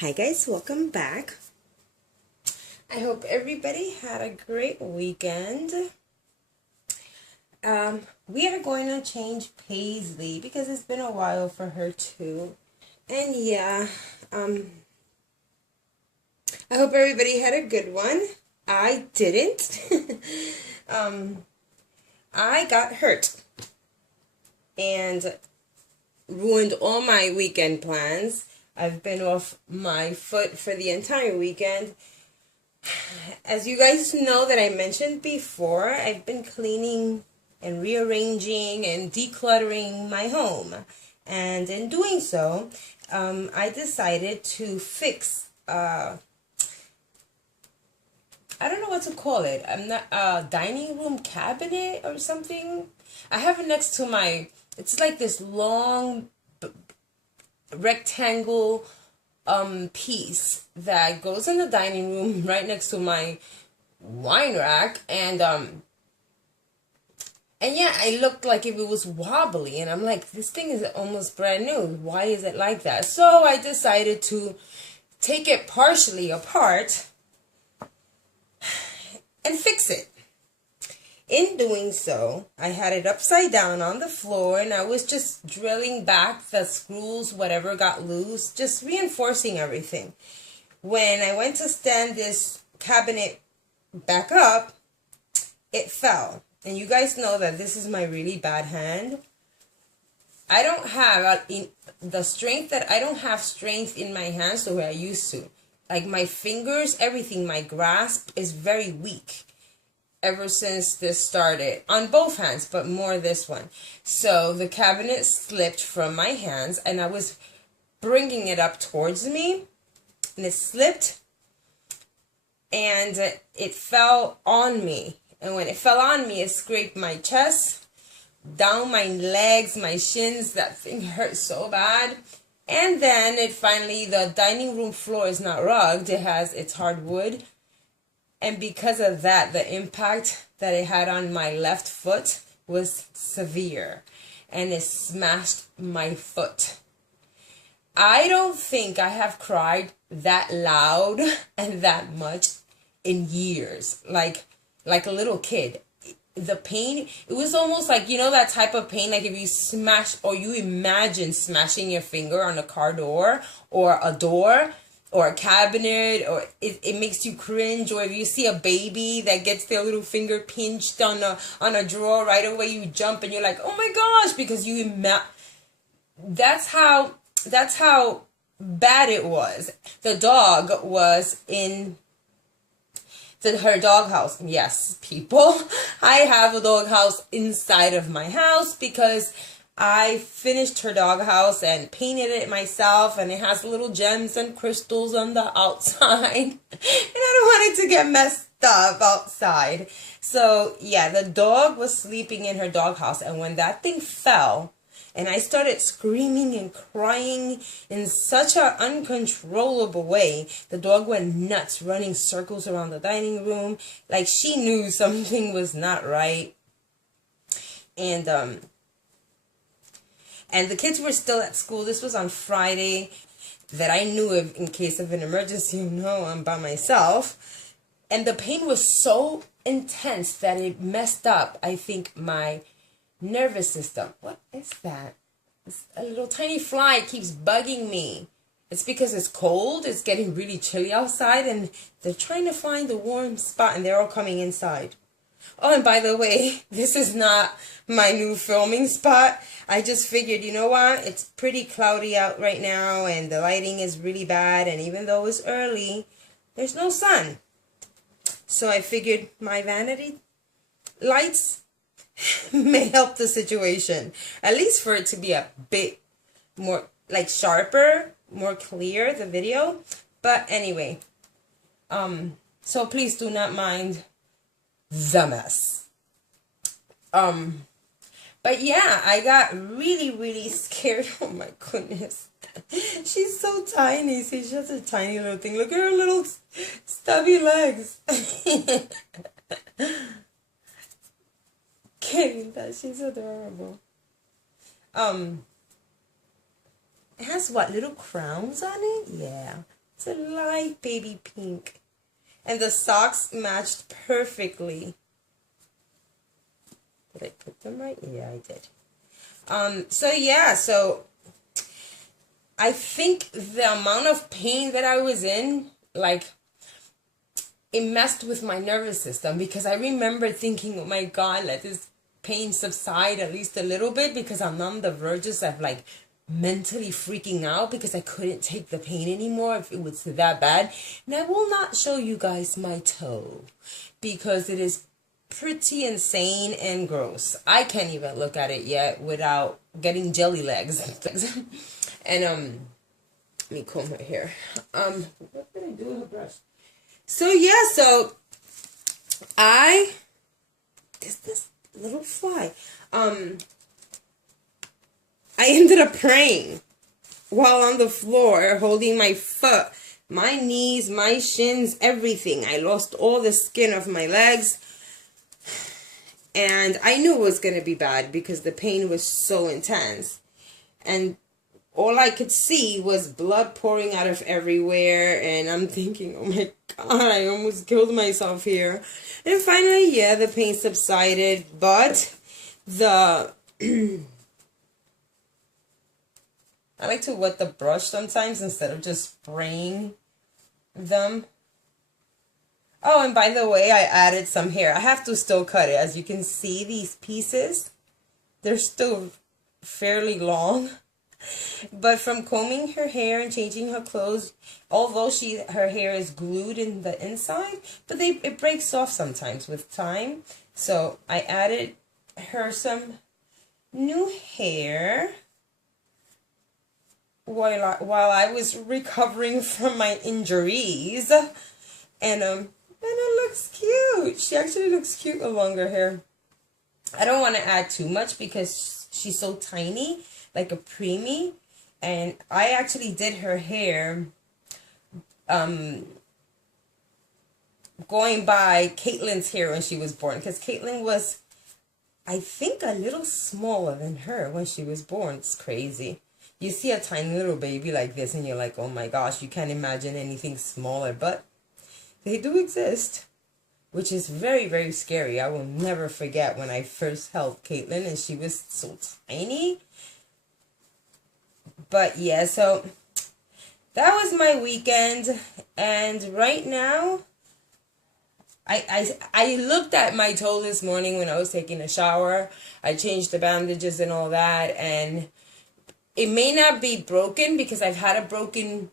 Hi guys, welcome back. I hope everybody had a great weekend. We are going to change Paisley because it's been a while for her too. And yeah, I hope everybody had a good one. I didn't. I got hurt and ruined all my weekend plans. I've been off my foot for the entire weekend. As you guys know that I mentioned before, I've been cleaning and rearranging and decluttering my home. And in doing so, I decided to fix, I don't know what to call it. I'm not, a dining room cabinet or something. I have it next to my, it's like this long rectangle piece that goes in the dining room right next to my wine rack, and yeah, I looked like if it was wobbly, and I'm like, this thing is almost brand new. Why is it like that? So I decided to take it partially apart and fix it. In doing so, I had it upside down on the floor, and I was just drilling back the screws, whatever got loose, just reinforcing everything. When I went to stand this cabinet back up, it fell. And you guys know that this is my really bad hand. I don't have the strength that I don't have strength in my hands the way I used to. Like my fingers, everything, my grasp is very weak ever since this started, on both hands, but more this one. So the cabinet slipped from my hands, and I was bringing it up towards me, and it slipped, and it fell on me. And when it fell on me, it scraped my chest, down my legs, my shins. That thing hurt so bad. And then it finally, the dining room floor is not rugged, it's hardwood. And because of that, the impact that it had on my left foot was severe. And it smashed my foot. I don't think I have cried that loud and that much in years. Like a little kid. The pain, it was almost like, you know, that type of pain, like if you smash, or you imagine smashing your finger on a car door or a door, or a cabinet, or it makes you cringe. Or if you see a baby that gets their little finger pinched on a drawer, right away you jump and you're like, oh my gosh, because that's how bad it was. The dog was in her doghouse. Yes, people, I have a doghouse inside of my house because I finished her doghouse and painted it myself, and it has little gems and crystals on the outside. And I don't want it to get messed up outside. So yeah, the dog was sleeping in her doghouse, and when that thing fell, and I started screaming and crying in such an uncontrollable way, the dog went nuts, running circles around the dining room, like she knew something was not right. And the kids were still at school. This was on Friday, that I knew of in case of an emergency. You know, I'm by myself. And the pain was so intense that it messed up, I think, my nervous system. What is that? It's a little tiny fly keeps bugging me. It's because it's cold. It's getting really chilly outside, and they're trying to find a warm spot, and they're all coming inside. Oh, and by the way, this is not my new filming spot. I just figured, you know what? It's pretty cloudy out right now, and the lighting is really bad, and even though it's early, there's no sun. So I figured my vanity lights may help the situation. At least for it to be a bit more, like, sharper, more clear, the video. But anyway, so please do not mind the mess. But yeah, I got really, really scared. Oh my goodness. She's so tiny. She's just a tiny little thing. Look at her little stubby legs. Kidding that. She's adorable. It has what, little crowns on it? Yeah. It's a light baby pink. And the socks matched perfectly. Did I put them right? Yeah, I did. So yeah, so I think the amount of pain that I was in, like, it messed with my nervous system, because I remember thinking, oh my God, let this pain subside at least a little bit, because I'm on the verges of like mentally freaking out because I couldn't take the pain anymore if it was that bad. And I will not show you guys my toe because it is pretty insane and gross. I can't even look at it yet without getting jelly legs. And let me comb my hair. What did I do with a brush? So yeah, so this little fly. I ended up praying while on the floor, holding my foot, my knees, my shins, everything. I lost all the skin of my legs. And I knew it was going to be bad because the pain was so intense. And all I could see was blood pouring out of everywhere. And I'm thinking, oh my God, I almost killed myself here. And finally, yeah, the pain subsided. But the... I like to wet the brush sometimes instead of just spraying them. Oh, and by the way, I added some hair. I have to still cut it. As you can see, these pieces, they're still fairly long. But from combing her hair and changing her clothes, although her hair is glued in the inside, but it breaks off sometimes with time. So I added her some new hair while I was recovering from my injuries. And it looks cute. She actually looks cute with longer hair. I don't want to add too much because she's so tiny, like a preemie. And I actually did her hair going by Caitlin's hair when she was born. Because Caitlin was, I think, a little smaller than her when she was born. It's crazy. You see a tiny little baby like this and you're like, oh my gosh, you can't imagine anything smaller. But they do exist, which is very, very scary. I will never forget when I first held Caitlin and she was so tiny. But yeah, so that was my weekend. And right now, I looked at my toe this morning when I was taking a shower. I changed the bandages and all that. And it may not be broken because I've had a broken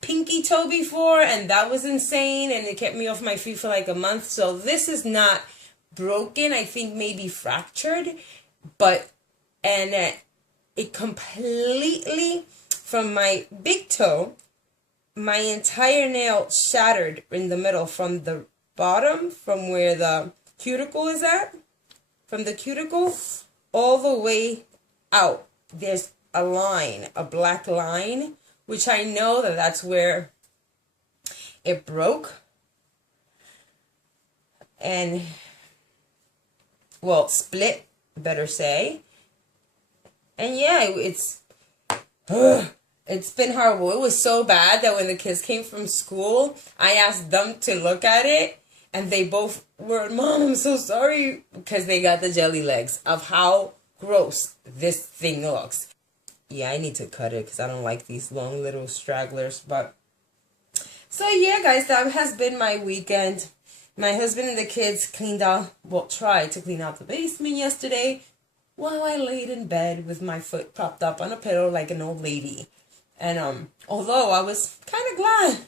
pinky toe before, and that was insane, and it kept me off my feet for like a month. So this is not broken. I think maybe fractured, but it completely, from my big toe, my entire nail shattered in the middle from the bottom, from where the cuticle is at, from the cuticle all the way out. There's a line, a black line, which I know that that's where it broke. And, well, split, better say. And yeah, it's been horrible. It was so bad that when the kids came from school, I asked them to look at it, and they both were, Mom, I'm so sorry, because they got the jelly legs of how gross this thing looks. Yeah, I need to cut it because I don't like these long little stragglers. But so yeah, guys, that has been my weekend. My husband and the kids cleaned out, well, tried to clean out the basement yesterday while I laid in bed with my foot propped up on a pillow like an old lady. And although I was kind of glad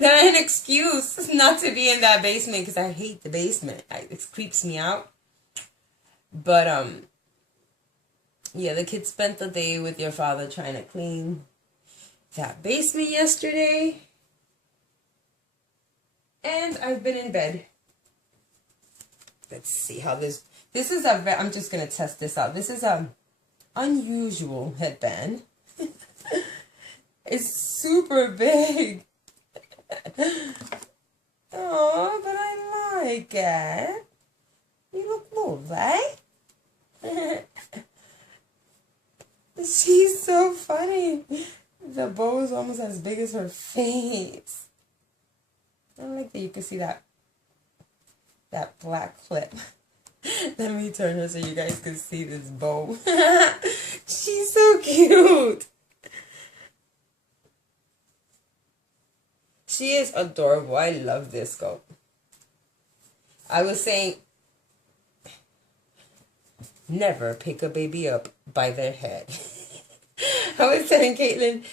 that I had an excuse not to be in that basement because I hate the basement. It creeps me out. But yeah, the kids spent the day with your father trying to clean that basement yesterday. And I've been in bed. Let's see how this is I'm just going to test this out. This is a unusual headband. It's super big. Oh, but I like it. You look movie. She's so funny. The bow is almost as big as her face. I don't like that you can see that black clip. Let me turn her so you guys can see this bow. She's so cute. She is adorable. I love this goat. I was saying, never pick a baby up by their head. I was telling Caitlin,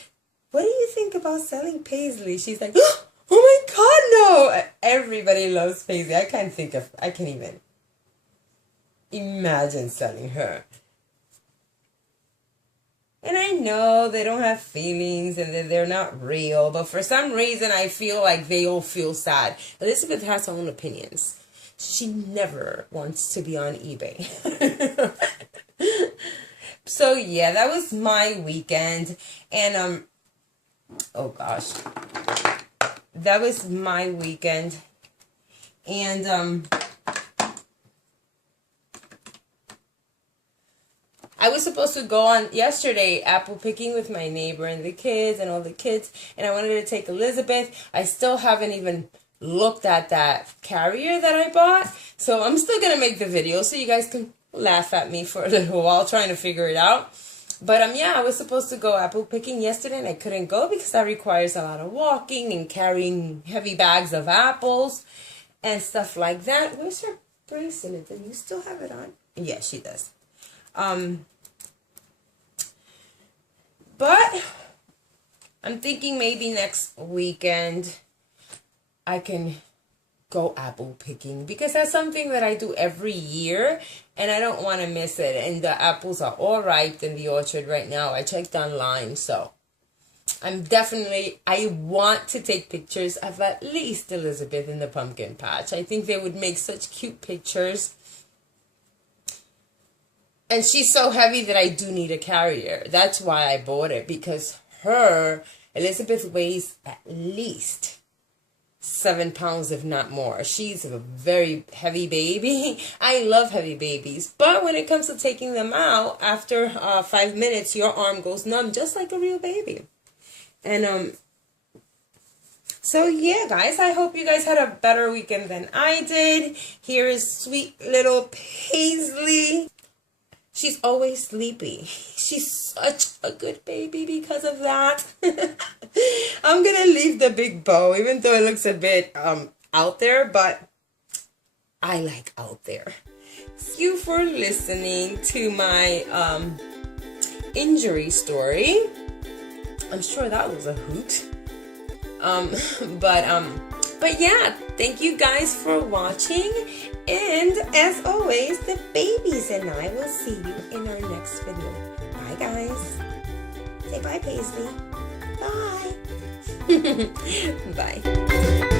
what do you think about selling Paisley? She's like, oh my God, no. Everybody loves Paisley. I can't even imagine selling her. And I know they don't have feelings and that they're not real, but for some reason I feel like they all feel sad. Elizabeth has her own opinions. She never wants to be on eBay. So yeah, that was my weekend. And oh gosh. That was my weekend. And I was supposed to go on yesterday apple picking with my neighbor and the kids and all the kids, and I wanted to take Elizabeth. I still haven't even looked at that carrier that I bought, so I'm still going to make the video so you guys can laugh at me for a little while trying to figure it out. But yeah, I was supposed to go apple picking yesterday and I couldn't go because that requires a lot of walking and carrying heavy bags of apples and stuff like that. Where's her bracelet? Do you still have it on? Yeah, she does. But I'm thinking maybe next weekend I can go apple picking because that's something that I do every year and I don't want to miss it. And the apples are all ripe in the orchard right now. I checked online, so I want to take pictures of at least Elizabeth in the pumpkin patch. I think they would make such cute pictures. And she's so heavy that I do need a carrier. That's why I bought it, because Elizabeth weighs at least 7 pounds, if not more. She's a very heavy baby. I love heavy babies. But when it comes to taking them out, after 5 minutes, your arm goes numb, just like a real baby. And so yeah, guys, I hope you guys had a better weekend than I did. Here is sweet little Paisley. She's always sleepy. She's such a good baby because of that. I'm going to leave the big bow, even though it looks a bit out there, but I like out there. Thank you for listening to my injury story. I'm sure that was a hoot. But yeah, thank you guys for watching. And as always, the babies and I will see you in our next video. Bye, guys. Say bye, Paisley. Bye. Bye.